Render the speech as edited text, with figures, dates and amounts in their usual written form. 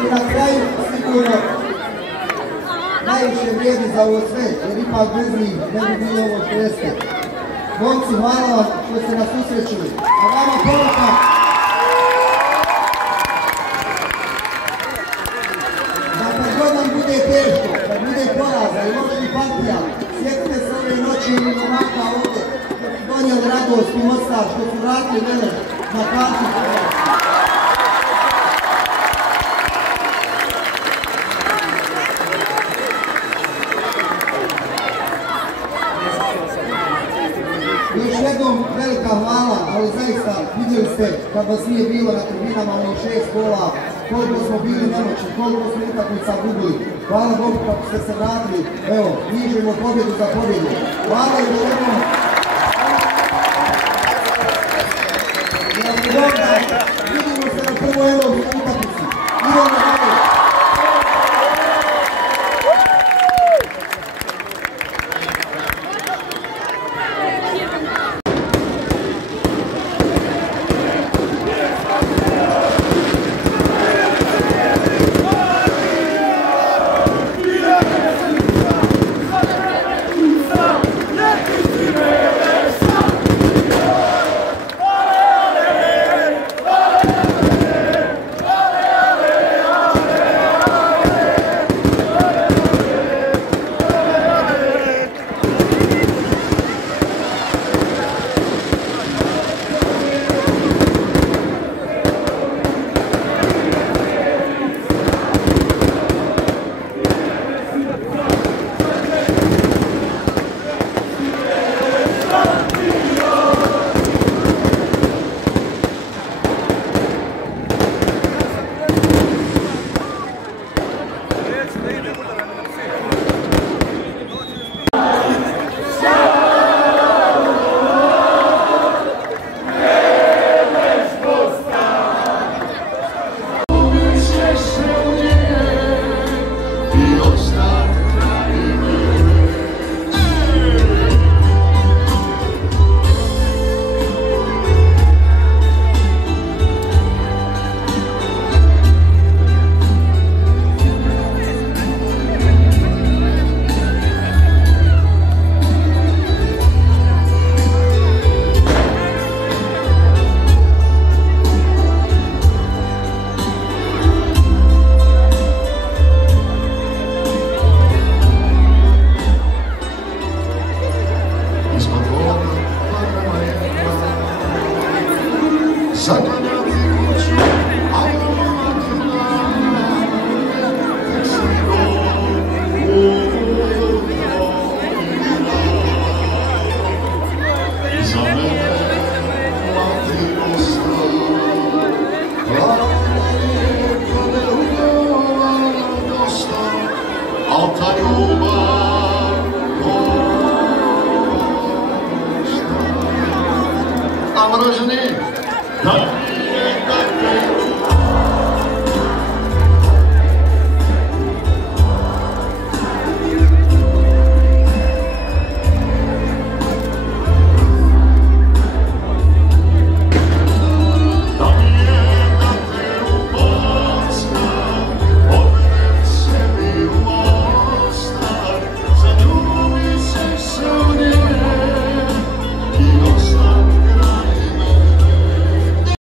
I na kraju sigurno najviše vrijedi za ovo sve, jer ipak bez njih ne bi bilo ovo što jeste. Momci, hvala vam što ste nas usrećili, a vama poruka. Da kad god nam bude teško, kad bude poraza i možda i partija, sjetite se ove noći ili momaka ovdje, što su donijeli radost u Mostar, što su vratili mene na karticu. Još jednom velika hvala, ali zaista vidjeli ste kad vas nije bilo na tribinama onih 6 kola, koliko smo bili nemoćni, koliko smo utakmica gubili. Hvala Bogu kako ste se vratili, evo, nižemo pobjedu za pobjedu. Hvala još jednom. Vidimo se na prvoj europskoj utakmici. Idemo dalje. Amrožni,